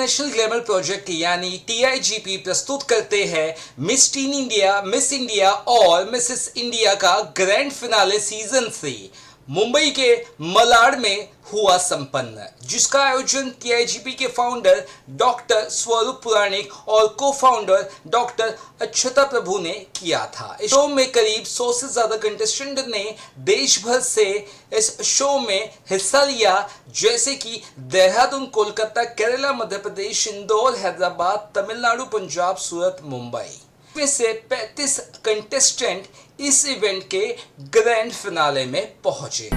International glamour project यानी TIGP प्रस्तुत करते हैं miss Teen India, Miss India और मिसेस इंडिया का ग्रैंड फिनाले सीजन 3 मुंबई के मलाड में हुआ संपन्न, जिसका आयोजन TIGP के फाउंडर डॉक्टर स्वरूप पुराणिक और को फाउंडर डॉक्टर अक्षता प्रभु ने किया था। इस शो में करीब 100 से ज्यादा कंटेस्टेंट ने देश भर से इस शो में हिस्सा लिया, जैसे कि देहरादून, कोलकाता, केरला, मध्य प्रदेश, इंदौर, हैदराबाद, तमिलनाडु, पंजाब, सूरत, मुंबई में से 35 कंटेस्टेंट इस इवेंट के ग्रैंड फिनाले में पहुंचे।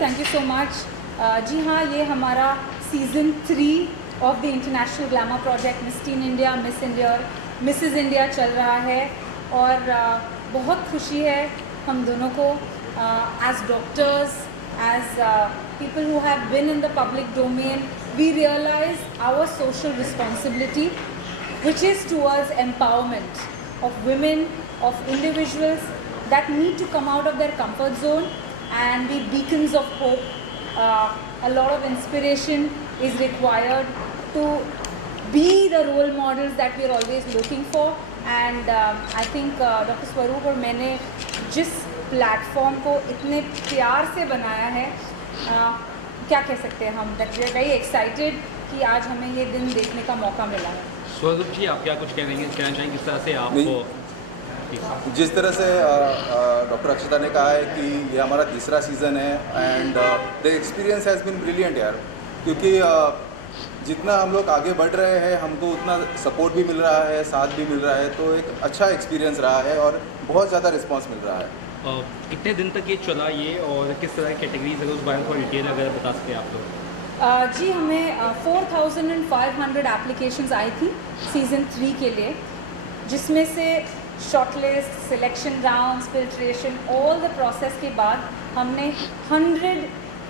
Thank you so much. जी हाँ, ये हमारा season 3 of the international glamour project Miss Teen India, Miss India और मिसेस इंडिया चल रहा है और बहुत खुशी है हम दोनों को as doctors, as people who have been in the public domain, we realise our social responsibility which is towards empowerment of women, of individuals that need to come out of their comfort zone and be beacons of hope. A lot of inspiration is required to be the role models that we are always looking for. And I think Dr. Swaroop और मैंने जिस platform को इतने प्यार से बनाया है, क्या कह सकते हैं हम, that we are very excited कि आज हमें ये दिन देखने का मौका मिला है। स्वरूप जी, आप क्या कुछ कहना चाहेंगे किस तरह से आपको? जिस तरह से डॉक्टर अक्षता ने कहा है कि ये हमारा तीसरा सीज़न है and the experience has been brilliant यार, क्योंकि जितना हम लोग आगे बढ़ रहे हैं हमको उतना सपोर्ट भी मिल रहा है, साथ भी मिल रहा है, तो एक अच्छा एक्सपीरियंस रहा है और बहुत ज़्यादा रिस्पांस मिल रहा है। कितने दिन तक ये चला ये, और किस तरह की कैटेगरीज है, उस बारे में थोड़ा डिटेल अगर बता सकें आप लोग। जी, हमें 4500 एप्लीकेशंस आई थी सीज़न 3 के लिए, जिसमें से shortlist, selection rounds, filtration, all the process के बाद हमने 100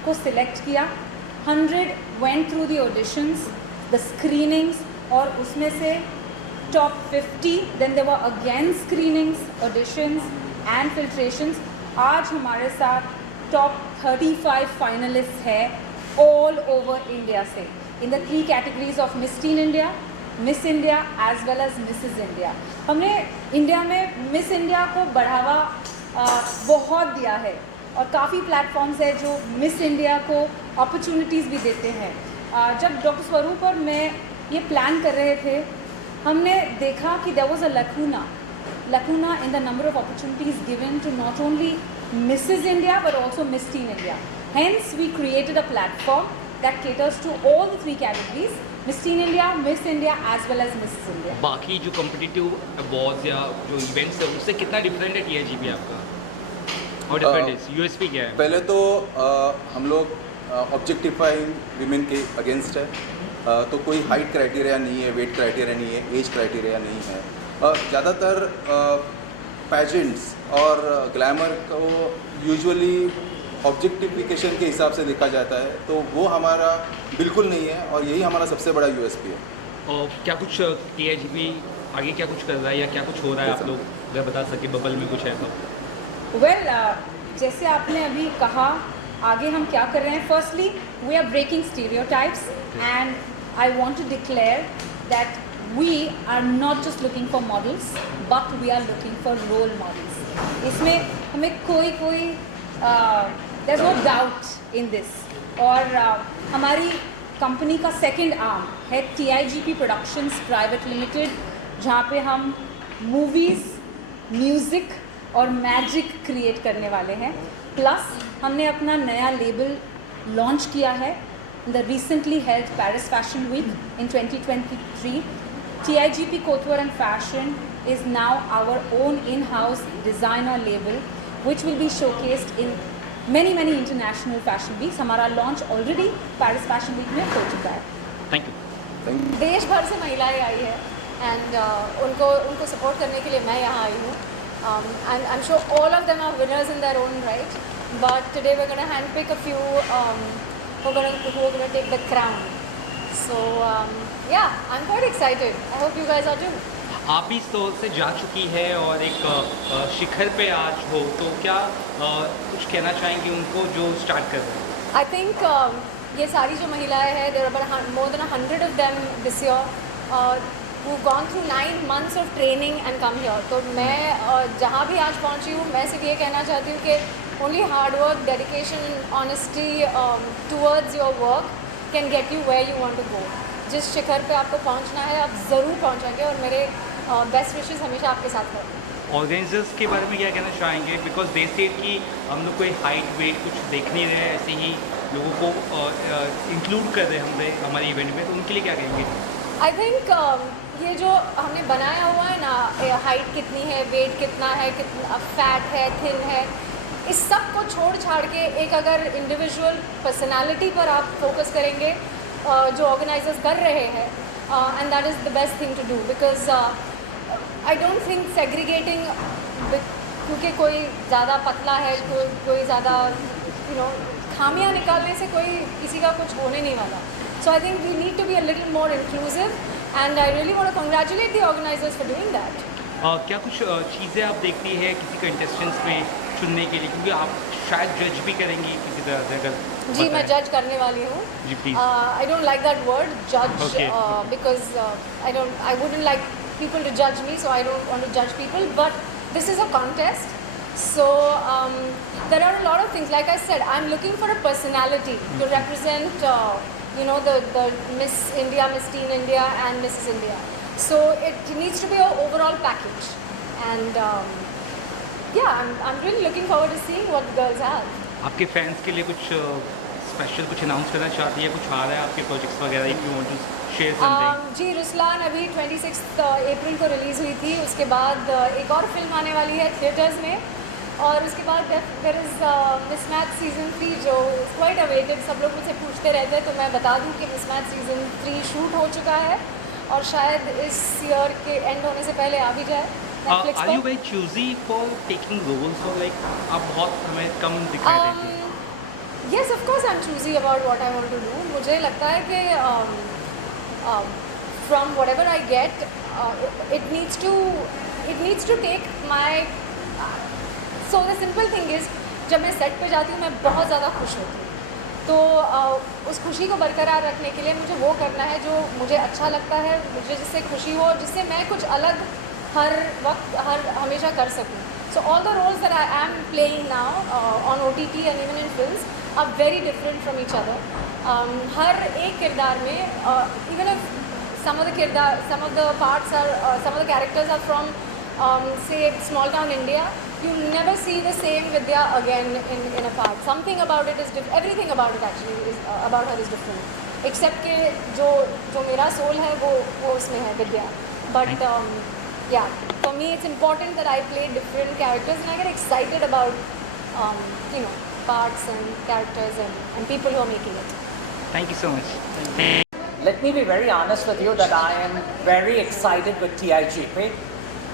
को सिलेक्ट किया। 100 went through the auditions, the screenings, और उसमें से top 50, then there were again screenings, auditions and filtrations. आज हमारे साथ टॉप 35 फाइनलिस्ट है ऑल ओवर इंडिया से, in the 3 categories of Miss Teen India, Miss India as well as Mrs India. हमने India में मिस इंडिया को बढ़ावा बहुत दिया है और काफ़ी प्लेटफॉर्म्स है जो मिस इंडिया को अपॉर्चुनिटीज़ भी देते हैं। जब डॉक्टर स्वरूप और मैं ये प्लान कर रहे थे, हमने देखा कि there was a lacuna in the number of opportunities given to not only Mrs. India but also Miss Teen India. Hence, we created a platform that caters to all the 3 categories: Miss Teen India, Miss India as well as Mrs. India. बाकी जो competitive awards या जो events है उससे कितना different है TIGP आपका, और डिफरेंट है USP क्या है? पहले तो हम लोग ऑब्जेक्टिफाइंग विमेन के अगेंस्ट है, तो कोई हाइट क्राइटेरिया नहीं है, वेट क्राइटेरिया नहीं है, एज क्राइटेरिया नहीं है। ज़्यादातर पैजेंट्स और ग्लैमर को यूजुअली ऑब्जेक्टिफिकेशन के हिसाब से देखा जाता है, तो वो हमारा बिल्कुल नहीं है और यही हमारा सबसे बड़ा यूएसपी है। और क्या कुछ TIGP आगे क्या कुछ कर रहा है या क्या कुछ हो रहा है, आप लोग अगर बता सके बबल में कुछ है तो। वेल जैसे आपने अभी कहा आगे हम क्या कर रहे हैं, firstly we are breaking stereotypes and I want to declare that we are not just looking for models but we are looking for role models. इसमें हमें कोई there is no doubt in this. और हमारी company का second arm है TIGP productions private limited, जहाँ पे हम मूवीज़, म्यूज़िक और मैजिक क्रिएट करने वाले हैं। प्लस हमने अपना नया लेबल लॉन्च किया है the recently held Paris fashion week in 2023। TIGP Couture and Fashion is now our own in-house designer label which will be showcased in many international fashion weeks। हमारा launch already Paris fashion week में हो चुका है। Thank you. देश भर से महिलाएं आई है एंड उनको सपोर्ट करने के लिए मैं यहाँ आई हूँ। and I'm sure all of them are winners in their own right, but today we're going to handpick a few who are going to take the crown. So yeah, I'm quite excited. I hope you guys are too. आप भी store से जा चुकी है और एक शिखर पे आज हो, तो क्या कुछ कहना चाहेंगे उनको जो स्टार्ट कर रहे हैं? I think ये सारी जो महिलाएं हैं, there are about more than 100 of them this year who've gone through 9 months of training and come here. तो मैं जहाँ भी आज पहुँची हूँ, मैं सिर्फ ये कहना चाहती हूँ कि only hard work, dedication and honesty towards your work can get you where you want to go. जिस शिखर पे आपको पहुँचना है आप ज़रूर पहुँचेंगे और मेरे बेस्ट विशेस हमेशा आपके साथ हैं। ऑर्गेनाइजर्स के बारे में क्या कहना चाहेंगे? बिकॉज दे सेड कि हम लोग कोई हाइट वेट कुछ देख नहीं रहे हैं, ऐसे ही लोगों को इंक्लूड कर रहे हैं हमारे इवेंट में, तो उनके लिए क्या कहेंगे? आई थिंक ये जो हमने बनाया हुआ है ना, हाइट कितनी है, वेट कितना है, कितना फैट है, थिन है, इस सब को छोड़ छाड़ के एक अगर इंडिविजुअल पर्सनालिटी पर आप फोकस करेंगे जो ऑर्गेनाइजर्स कर रहे हैं, and that is the best thing to do. Because I don't think segregating क्योंकि कोई ज़्यादा पतला है, कोई ज़्यादा खामियां निकालने से कोई किसी का कुछ होने नहीं वाला। So I think we need to be a little more inclusive and I really want to congratulate the organisers for doing that. क्या कुछ चीज़ें आप देखती है किसी कंटेस्टेंट्स में चुनने के लिए, क्योंकि आप शायद जज भी करेंगी किसी तरह से? अगर जी मैं जज करने वाली हूँ। जी please. I don't like that word जज Okay. Because I wouldn't like people to judge me, so I don't want to judge people, but this is a contest, so there are a lot of things. Like I said, I'm looking for a personality to represent the Miss India, Miss Teen India and Mrs. India, so it needs to be an overall package, and yeah, I'm really looking forward to seeing what the girls have. आपके fans के लिए कुछ special कुछ announce करना चाहती है? कुछ आ रहा है आपके प्रोजेक्ट्स वगैरह, if you want to share something? जी रुस्लान अभी 26 अप्रैल को रिलीज़ हुई थी, उसके बाद एक और फिल्म आने वाली है थिएटर्स में, और उसके बाद देयर इज़ मिसमैच सीज़न 3 जो क्वाइट अवेटेड। सब लोग मुझसे पूछते रहते हैं, तो मैं बता दूं कि मिसमैच सीज़न 3 शूट हो चुका है और शायद इस ईयर के एंड होने से पहले आ भी जाए Netflix आर पर। You very choosy for taking roles, और लाइक आप बहुत हमें कम दिखाई देते हैं? Yes, of course I'm choosy about what I want to do. मुझे लगता है कि from whatever I get, it needs to take my. So the simple thing is, जब मैं सेट पे जाती हूँ मैं बहुत ज़्यादा खुश होती हूँ, तो उस खुशी को बरकरार रखने के लिए मुझे वो करना है जो मुझे अच्छा लगता है, मुझे जिससे खुशी हो, जिससे मैं कुछ अलग हर वक्त हमेशा कर सकूँ। So all the roles that I am playing now on OTT and even in films are very different from each other. हर एक किरदार में even if some of the parts are some of the characters are from say small town India, you never see the same Vidya again in a part. Something about it is different. Everything about it actually is about her is different, except कि जो मेरा soul है वो उसमें है Vidya. But yeah, for me it's important that I play different characters and I get excited about parts and characters and people who are making it. Thank you so much. Let me be very honest with you that I am very excited with TIGP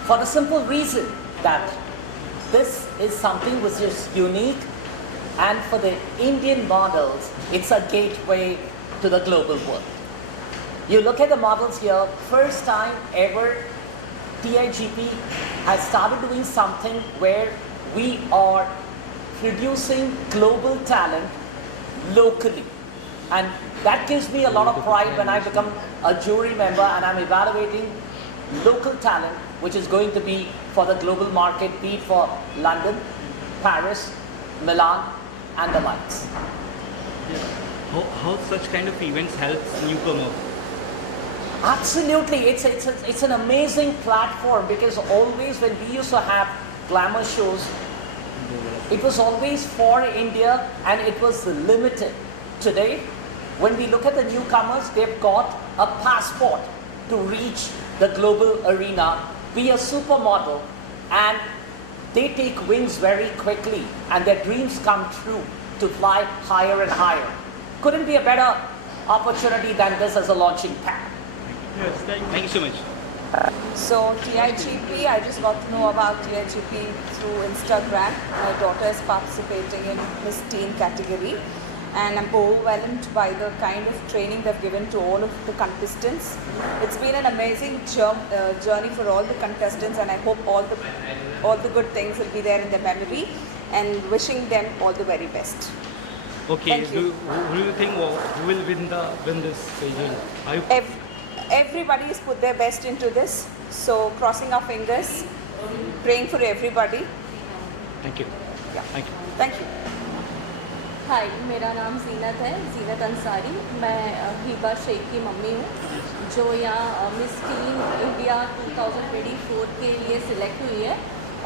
for the simple reason that this is something which is unique And for the Indian models, it's a gateway to the global world. You look at the models here, first time ever TIGP has started doing something where we are producing global talent locally. And that gives me a lot of pride when I become a jury member and I'm evaluating local talent, which is going to be for the global market, be it for London, Paris, Milan, and the likes. How such kind of events helps newcomer? Absolutely, it's an amazing platform because always when we used to have glamour shows, it was always for India and it was limited. Today, when we look at the newcomers, they've got a passport to reach the global arena, be a supermodel, and they take wings very quickly and their dreams come true to fly higher and higher. Couldn't be a better opportunity than this as a launching pad. Yes, thank you so much. So TIGP, I just got to know about TIGP through Instagram. My daughter is participating in Miss Teen category and I'm overwhelmed by the kind of training they've given to all of the contestants. It's been an amazing journey for all the contestants and I hope all the good things will be there in their memory and wishing them all the very best. Okay, Thank you. who do you think who will win this pageant? Are you Everybody has put their best into this, so crossing our fingers, praying for everybody. Thank you. Yeah. Thank you. Thank you. हाय, मेरा नाम जीनत है, जीनत अंसारी। मैं हिबा शेख की mummy हूँ जो यहाँ miss Teen India 2024 के लिए सिलेक्ट हुई है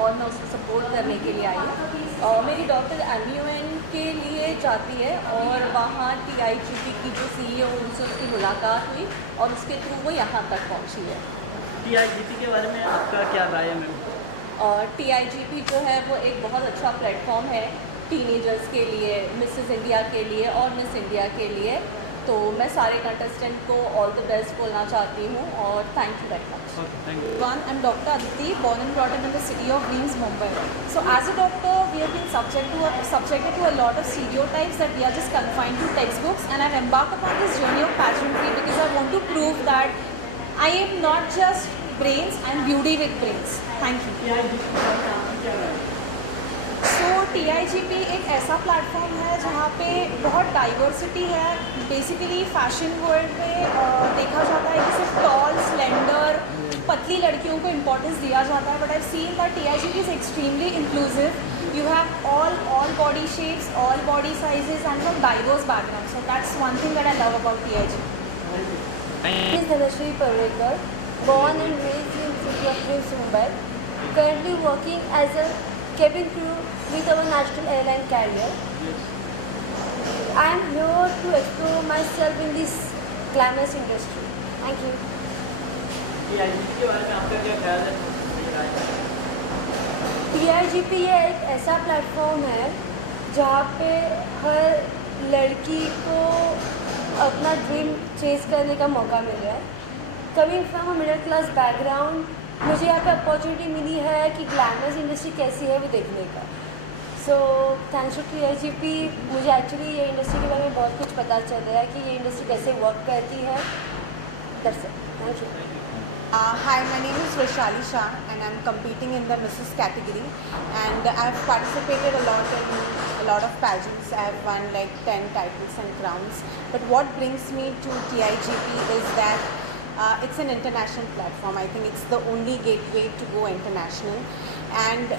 और मैं उसको सपोर्ट करने के लिए आई हूँ। मेरी डॉटर MUN के लिए जाती है और वहाँ TIGP की जो CEO उनसे उसकी मुलाकात हुई और उसके थ्रू वो यहाँ तक पहुँची है। TIGP के बारे में आपका क्या राय है मैम? और TIGP जो है वो एक बहुत अच्छा प्लेटफॉर्म है टीनेजर्स के लिए, मिसेस इंडिया के लिए और मिस इंडिया के लिए। तो मैं सारे कंटेस्टेंट को ऑल द बेस्ट बोलना चाहती हूँ और thank you very much. I'm Dr. Aditi, born and brought up in the city of Queens, Mumbai. So as a doctor, we have been subjected to a lot of stereotypes that we are just confined to textbooks, and I've embarked upon this journey of pageantry because I want to prove that I am not just brains, I'm beauty with brains. Thank you. So TIGP एक ऐसा platform है जहाँ पे बहुत diversity है। Basically fashion world में देखा जाता है कि सिर्फ टॉल, स्लेंडर, पतली लड़कियों को इम्पोर्टेंस दिया जाता है, but I seen that TIGP is extremely inclusive. You have all body shapes, all body sizes and from diverse background, so that's one thing that I love about TIGP. Is Dhanashree Parwekar, born and raised in city of Queens, Mumbai, currently working as a cabin crew with our national airline carrier. I am here to explore myself in this glamorous industry. Thank you. TIGP के बारे में आपका क्या ख्याल है? TIGP ये एक ऐसा प्लेटफॉर्म है जहाँ पे हर लड़की को अपना ड्रीम चेस करने का मौका मिल रहा है। Coming from a middle class background, मुझे यहाँ पे अपॉर्चुनिटी मिली है कि ग्लैमरस इंडस्ट्री कैसी है वो देखने का। सो थैंक्स टू TIGP मुझे एक्चुअली ये इंडस्ट्री के बारे में बहुत कुछ पता चल रहा है कि ये इंडस्ट्री कैसे वर्क करती है। That's it, thank you. Hi, my name is Vaishali Shah and I'm competing in the Mrs. category and I've participated a lot of pageants. I've won like 10 titles and crowns. But what brings me to TIGP is that it's an international platform. I think it's the only gateway to go international. And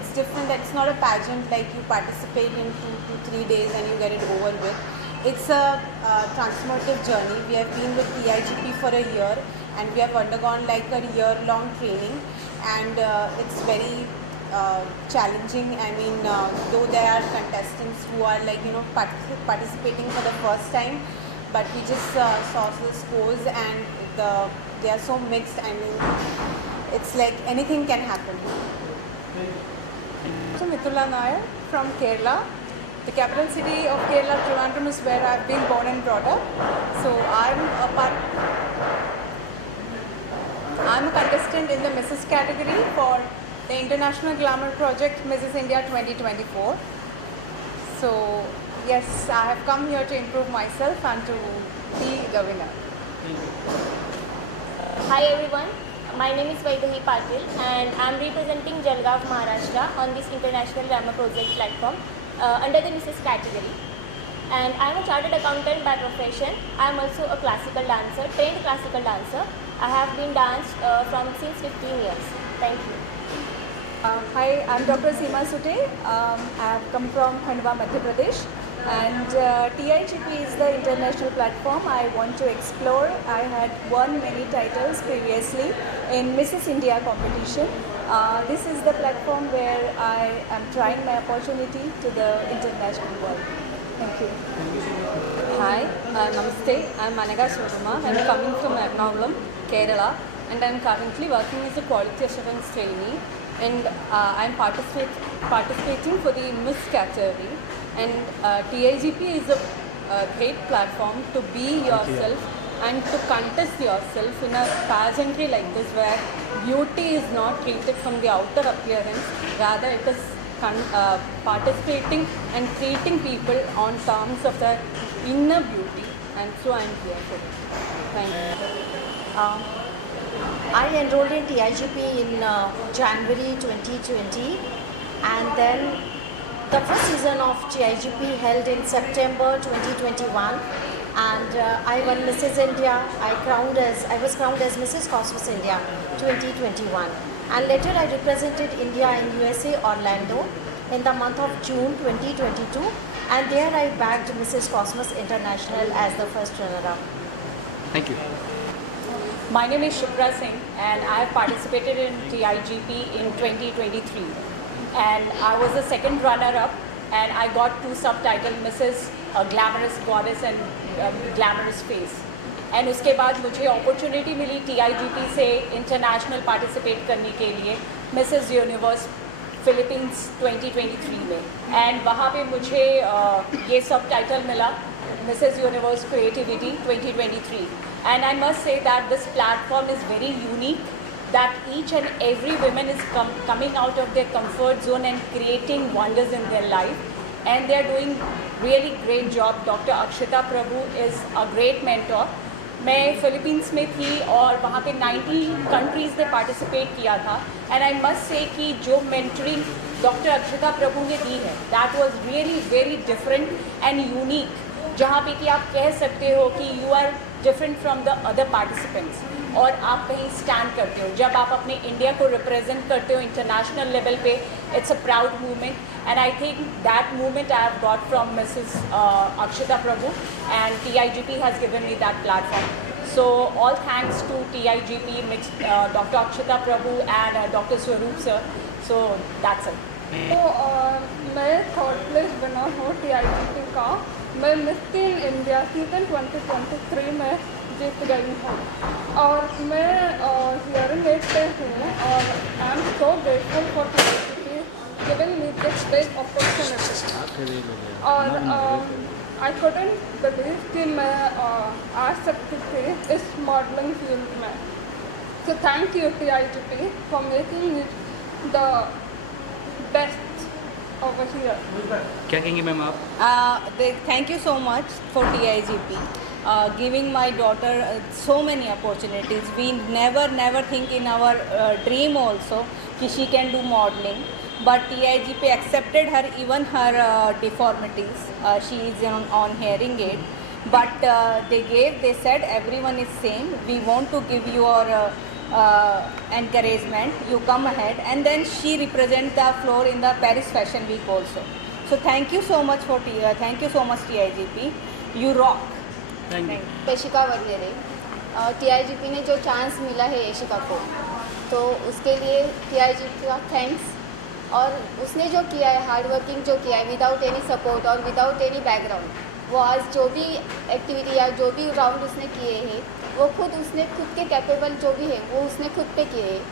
it's different that it's not a pageant like you participate in 2 to 3 days and you get it over with. It's a transformative journey. We have been with TIGP for a year and we have undergone like a year-long training and it's very challenging. I mean, though there are contestants who are like, you know, participating for the first time, but we just saw the scores and they are so mixed. I mean, it's like anything can happen. So Mithula Nair from Kerala. The capital city of Kerala, Trivandrum, is where I've been born and brought up. So I'm a contestant in the Mrs. category for the International Glamour Project Mrs. India 2024. So yes, I have come here to improve myself and to be the winner. Hi everyone, my name is Vaidehi Patil and I am representing Jalgaon, Maharashtra on this International Grammar Project platform under the Mrs. category. And I am a chartered accountant by profession. I am also a classical dancer, trained classical dancer. I have been danced since 15 years. Thank you. Hi, I'm Dr. Seema Sute. I have come from Khandwa, Madhya Pradesh. And TIGP is the international platform I want to explore. I had won many titles previously in Mrs. India competition. This is the platform where I am trying my opportunity to the international world. Thank you. Hi, Namaste. I'm Managa Suruma. I'm coming from Ernakulam, Kerala, and I'm currently working as a quality assurance trainee. And I'm participating for the Miss category. And TIGP is a great platform to be yourself and to contest yourself in a pageantry like this, where beauty is not treated from the outer appearance, rather it is participating and treating people on terms of their inner beauty. And so I'm here for it. Thank you. I enrolled in TIGP in January 2020, and then the first season of TIGP held in September 2021, and I won Mrs. India. I was crowned as Mrs. Cosmos India 2021, and later I represented India in USA Orlando in the month of June 2022, and there I bagged Mrs. Cosmos International as the first runner-up. Thank you. My name is Shipra Singh and I have participated in TIGP in 2023. And I was the second runner-up and I got two subtitles, Mrs. Glamorous Goddess and Glamorous Face. And उसके बाद मुझे opportunity मिली TIGP से international participate करने के लिए Mrs universe Philippines 2023 में. And वहाँ पे मुझे ये सब टाइटल मिला Mrs universe creativity 2023. And I must say that this platform is very unique, that each and every woman is coming out of their comfort zone and creating wonders in their life. And they are doing really great job. Dr. Akshita Prabhu is a great mentor. मैं Philippines में थी और वहाँ पे 90 countries ने participate किया था. And I must say कि जो मेंटरिंग डॉक्टर अक्षता प्रभु ने दी है, that was really very different and unique, जहाँ पे कि आप कह सकते हो कि you are different from the other participants और आप कहीं स्टैंड करते हो. जब आप अपने इंडिया को रिप्रेजेंट करते हो इंटरनेशनल लेवल पे, it's a proud movement. And I think that movement I have got from Mrs Akshata Prabhu and TIGP has given me that platform. So all thanks to TIGP, Dr. Akshita Prabhu and Dr. Swaroop sir. So that's it. तो मैं third place winner हूँ TIGP का. मैं miss Teen India season 2023 में जीत गई हूँ और मैं हियरिंग एड पे हूँ और I am so grateful for TIGP giving me this big opportunity. और आई couldn't believe कि मैं आ सकती थी इस मॉडलिंग फील्ड में. So thank you TIGP for making it the best over here. क्या कहेंगे मैम आप? Thank you so much for TIGP giving my daughter so many opportunities. We never think in our dream also कि she can do modeling. But TIGP accepted her, even her deformities. She is on hearing aid. But they said everyone is same. We want to give you our encouragement. You come ahead. And then she represent the floor in the Paris Fashion Week also. So thank you so much for TIGP. You rock. Thank you. Yashika वगैरे TIGP ने जो chance मिला है यशिका को, तो उसके लिए TIGP का थैंक्स. और उसने जो किया है, हार्ड वर्किंग जो किया है विदाउट एनी सपोर्ट और विदाउट एनी बैकग्राउंड, वो आज जो भी एक्टिविटी या जो भी राउंड उसने किए हैं वो उसने खुद के कैपेबल जो भी है वो उसने खुद पे किए हैं.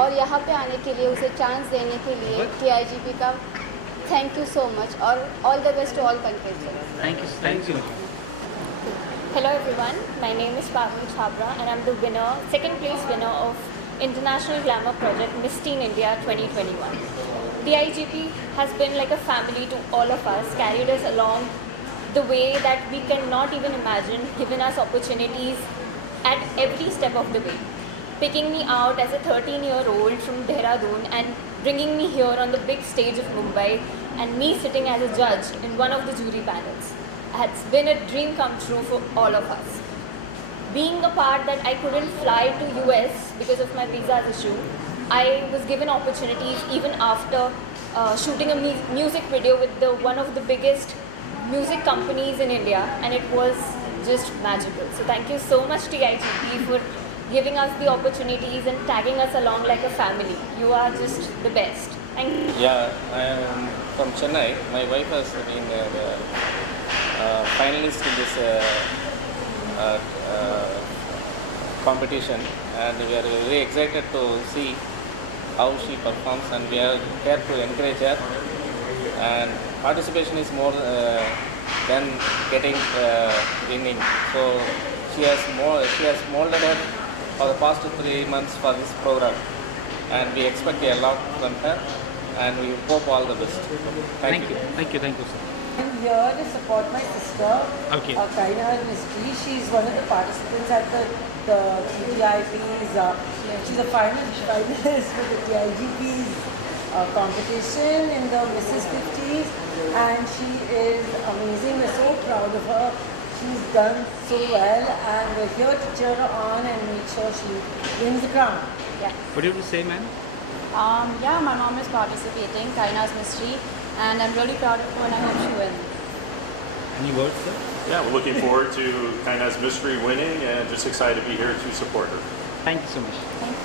और यहाँ पे आने के लिए उसे चांस देने के लिए TIGP का थैंक यू सो मच और all the best to all contestants. Thank you. Hello everyone, my name is Pavni Chhabra and I'm the second place winner of International Glamour Project Miss Teen India 2021. TIGP has been like a family to all of us, carried us along the way that we cannot even imagine, given us opportunities at every step of the way. Picking me out as a 13-year-old from Dehradun and bringing me here on the big stage of Mumbai, and me sitting as a judge in one of the jury panels. It's been a dream come true for all of us. Being a part that I couldn't fly to US because of my visa issue, I was given opportunities even after shooting a music video with one of the biggest music companies in India, and it was just magical. So thank you so much TIGP for giving us the opportunities and tagging us along like a family. You are just the best. Thank you. Yeah, I am from Chennai. My wife has been finalist in this competition, and we are very excited to see how she performs, and we are here to encourage her. And participation is more than getting winning. So she has molded her for the past 3 months for this program, and we expect a lot from her, and we hope all the best. Thank you. Thank you, sir. I'm here to support my sister, Okay. Kaina Mystery. She's one of the participants at the TIGP's. She's a finalist for the TIGP's competition in the Mrs. 50s, and she is amazing. We're so proud of her. She's done so well, and we're here to cheer her on and make sure she wins the crown. Yeah. What do you say, ma'am? Yeah, my mom is participating, Kaina's Mystery, and I'm really proud of her and I hope she wins. Any words, sir? Yeah, we're looking forward to Kaina's Mystery winning and just excited to be here to support her. Thank you so much. Thank